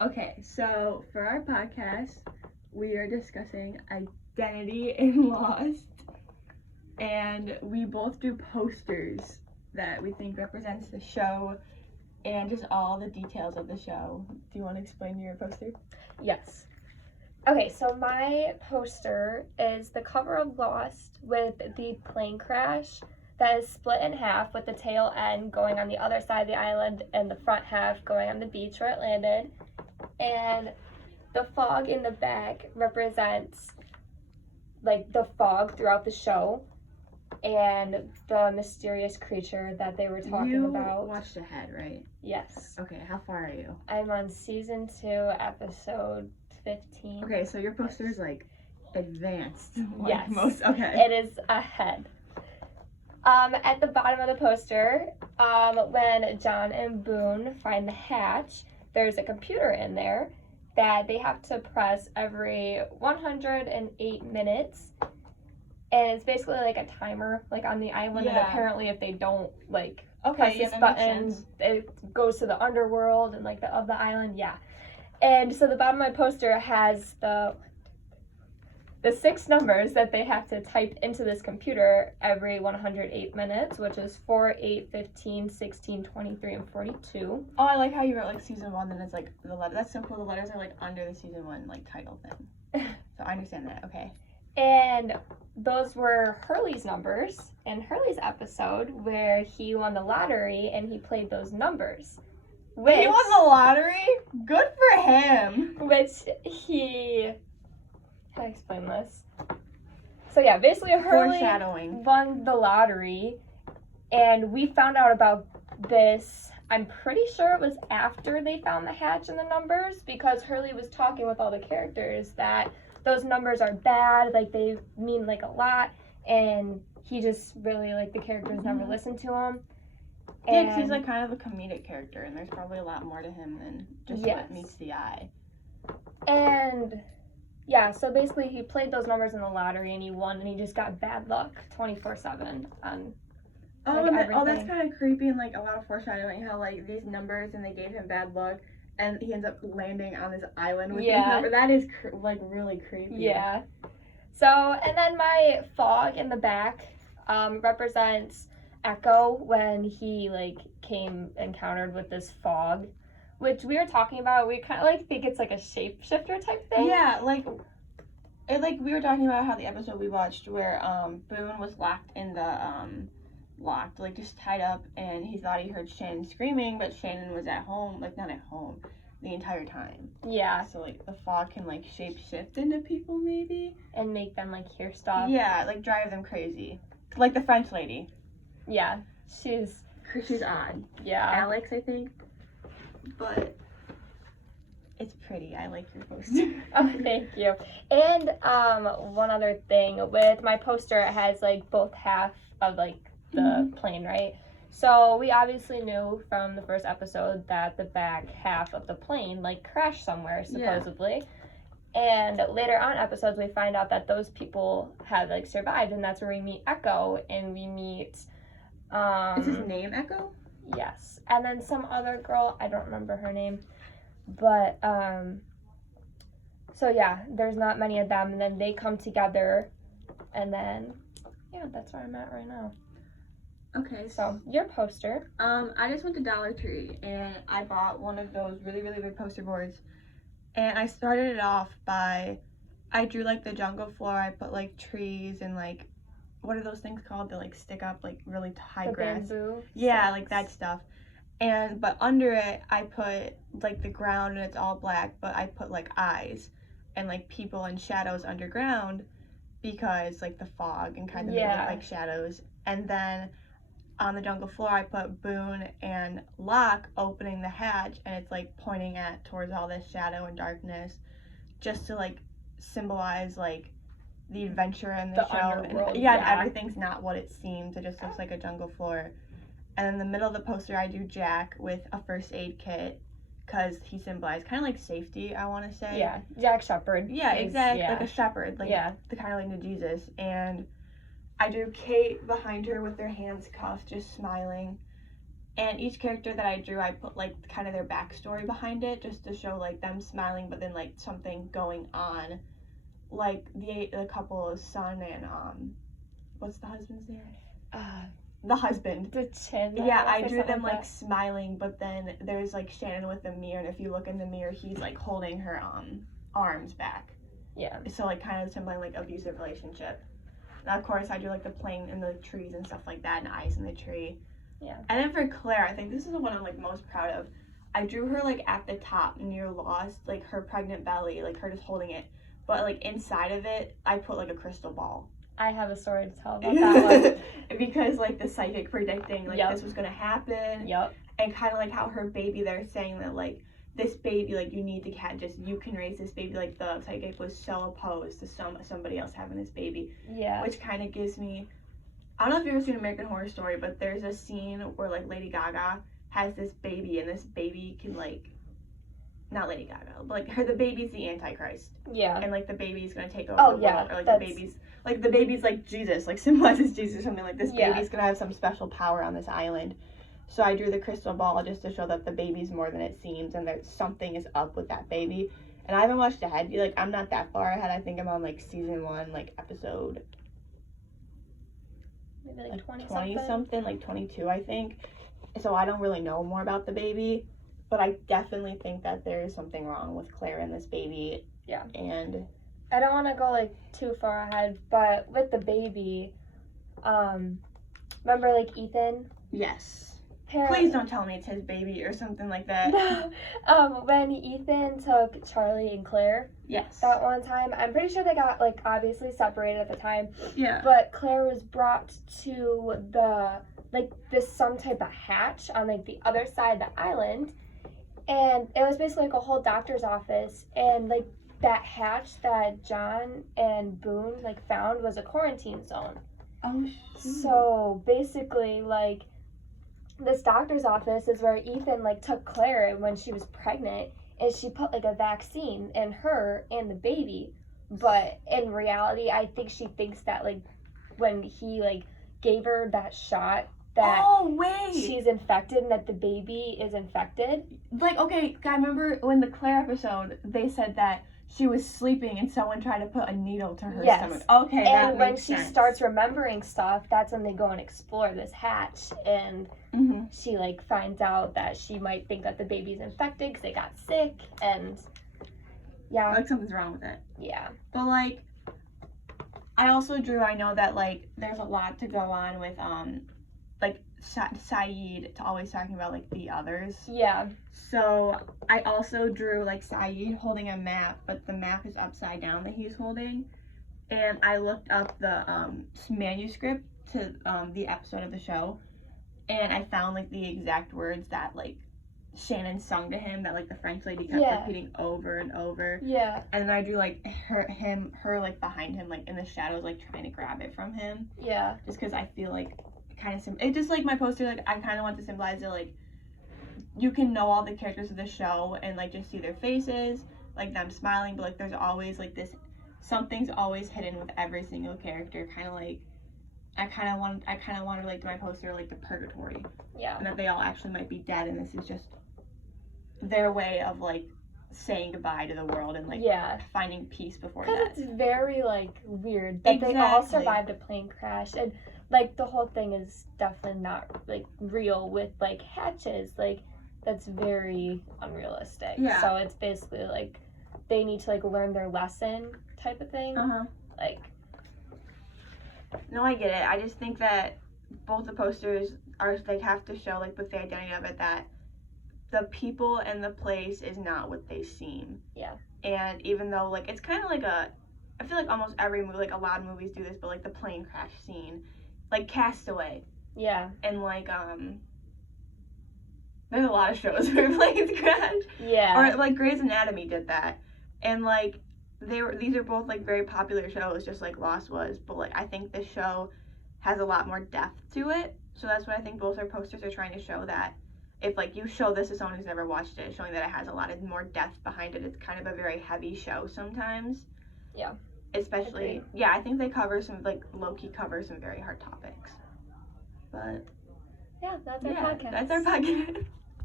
Okay, so for our podcast, we are discussing identity in Lost, and we both do posters that we think represents the show and just all the details of the show. Do you want to explain your poster? Yes. Okay, so my poster is the cover of Lost with the plane crash that is split in half with the tail end going on the other side of the island and the front half going on the beach where it landed. And the fog in the back represents like the fog throughout the show and the mysterious creature that they were talking about. You watched ahead, right? Yes. Okay, how far are you? I'm on season 2, episode 15. Okay, so your poster is like advanced. Like Yes. Most, okay. It is ahead. At the bottom of the poster, when John and Boone find the hatch, there's a computer in there that they have to press every 108 minutes. And it's basically like a timer, like on the island. Yeah. And apparently, if they don't like Okay, press yeah, this that makes button, sense. it goes to the underworld and like of the island. Yeah. And so the bottom of my poster has the 6 numbers that they have to type into this computer every 108 minutes, which is 4, 8, 15, 16, 23, and 42. Oh, I like how you wrote like season 1, then it's like the letter. That's so cool. The letters are like under the season 1 like title thing. So I understand that. Okay. And those were Hurley's numbers in Hurley's episode where he won the lottery and he played those numbers. Which, He won the lottery? Good for him. Which he... How do I explain this? So yeah, basically Hurley Foreshadowing. won the lottery, and we found out about this, I'm pretty sure it was after they found the hatch and the numbers, because Hurley was talking with all the characters that those numbers are bad, like they mean like a lot, and he just really, like, the characters never listened to him. Yeah, 'cause he's like kind of a comedic character, and there's probably a lot more to him than just what meets the eye. And yeah, so basically he played those numbers in the lottery and he won, and he just got bad luck 24/7 on That's kind of creepy and like a lot of foreshadowing how like these numbers and they gave him bad luck and he ends up landing on this island with these numbers. That is like really creepy. Yeah. So, and then my fog in the back represents Echo when he like came encountered with this fog, which we were talking about. We kind of like think it's like a shapeshifter type thing. Yeah, like we were talking about how the episode we watched where Boone was locked in the like just tied up, and he thought he heard Shannon screaming, but Shannon was at home, like not at home the entire time. Yeah. So like the fog can like shape shift into people maybe and make them like hear stuff. Yeah, like drive them crazy, like the French lady. Yeah, she's odd. Yeah. Alex, I think. But it's pretty. I like your poster. Oh, thank you. And one other thing with my poster, it has like both half of like the plane, right? So we obviously knew from the first episode that the back half of the plane like crashed somewhere supposedly. Yeah. And later on episodes we find out that those people had like survived, and that's where we meet Echo and we meet Is his name Echo? Yes. And then some other girl, I don't remember her name. But so yeah, there's not many of them, and then they come together, and then yeah, that's where I'm at right now. Okay. So your poster. I just went to Dollar Tree and I bought one of those really, really big poster boards. And I started it off by I drew like the jungle floor, I put like trees and like what are those things called that like stick up like really high The grass? bamboo. Yeah, like that stuff. But under it I put like the ground and it's all black, but I put like eyes and like people and shadows underground because like the fog and kind of made it look like shadows. And then on the jungle floor I put Boone and Locke opening the hatch, and it's like pointing towards all this shadow and darkness just to like symbolize like the adventure in the show. Underworld, and everything's not what it seems. It just looks like a jungle floor. And in the middle of the poster I do Jack with a first aid kit because he symbolized kind of like safety, I want to say. Yeah, Jack Shepherd. Yeah, exactly. Like a shepherd, like the kind of like the Jesus. And I drew Kate behind her with their hands cuffed, just smiling. And each character that I drew, I put like kind of their backstory behind it, just to show like them smiling, but then like something going on, like the couple's son and what's the husband's name? The husband. The chin. Yeah, I drew them like smiling, but then there's like Shannon with the mirror, and if you look in the mirror, he's like holding her arms back. Yeah. So like kind of similar like abusive relationship. And of course, I drew like the plane and the trees and stuff like that, and eyes in the tree. Yeah. And then for Claire, I think this is the one I'm like most proud of. I drew her like at the top near Lost, like her pregnant belly, like her just holding it. But like inside of it, I put like a crystal ball. I have a story to tell about that one. Because like the psychic predicting like this was gonna happen. Yep. And kind of like how her baby, they're saying that like this baby, like you need to just you can raise this baby. Like the psychic was so opposed to somebody else having this baby. Yeah. Which kind of gives me, I don't know if you've ever seen American Horror Story, but there's a scene where like Lady Gaga has this baby, and this baby can like, not Lady Gaga, but like the baby's the Antichrist. Yeah. And like the baby's gonna take over the yeah, world, or like the baby's like Jesus, like symbolizes Jesus or something. Like this baby's gonna have some special power on this island. So I drew the crystal ball just to show that the baby's more than it seems, and that something is up with that baby. And I haven't watched ahead. Like I'm not that far ahead. I think I'm on like season 1, like episode maybe like 20 something, like 22, I think. So I don't really know more about the baby, but I definitely think that there is something wrong with Claire and this baby. Yeah. And I don't want to go like too far ahead, but with the baby, remember like Ethan? Yes. Apparently, please don't tell me it's his baby or something like that. When Ethan took Charlie and Claire. Yes. That one time, I'm pretty sure they got like obviously separated at the time. Yeah. But Claire was brought to the like this some type of hatch on like the other side of the island, and it was basically like a whole doctor's office, and like that hatch that John and Boone like found was a quarantine zone. Oh shit. So basically like this doctor's office is where Ethan like took Claire when she was pregnant, and she put like a vaccine in her and the baby. But in reality, I think she thinks that like when he like gave her that shot that she's infected and that the baby is infected. Like, okay, I remember when the Claire episode, they said that she was sleeping and someone tried to put a needle to her stomach. Okay, that and when makes she sense. starts remembering stuff, that's when they go and explore this hatch, and she like finds out that she might think that the baby's infected because they got sick, and yeah, like something's wrong with it. Yeah. But like, I also drew. I know that like there's a lot to go on with like Saeed to always talking about like the others. Yeah. So I also drew like Saeed holding a map, but the map is upside down that he's holding. And I looked up the manuscript to the episode of the show, and I found like the exact words that like Shannon sung to him, that like the French lady kept repeating over and over. Yeah. And then I drew like her like behind him, like in the shadows, like trying to grab it from him. Yeah. Just because I feel like kind of it just like my poster, like I kind of want to symbolize it, like you can know all the characters of the show and like just see their faces, like them smiling, but like there's always like this, something's always hidden with every single character, kind of like I kind of want to like my poster like the purgatory. Yeah. And that they all actually might be dead, and this is just their way of like saying goodbye to the world and like finding peace before that. Because it's very like weird that they all survived a plane crash, and like the whole thing is definitely not like real with like hatches, like that's very unrealistic. Yeah. So it's basically like they need to like learn their lesson type of thing. Like. No, I get it. I just think that both the posters are like have to show like with the identity of it that the people and the place is not what they seem. Yeah. And even though like it's kind of like I feel like almost every movie, like a lot of movies do this, but like the plane crash scene, like Castaway. Yeah. And like there's a lot of shows where planes crash. Yeah. Or like Grey's Anatomy did that, and like these are both like very popular shows, just like Lost was, but like I think this show has a lot more depth to it. So that's what I think both our posters are trying to show, that if like you show this to someone who's never watched it, showing that it has a lot of more depth behind it. It's kind of a very heavy show sometimes. Yeah. Especially, I think they cover some like low-key cover some very hard topics. But Yeah, that's our Yeah, podcast. that's our podcast.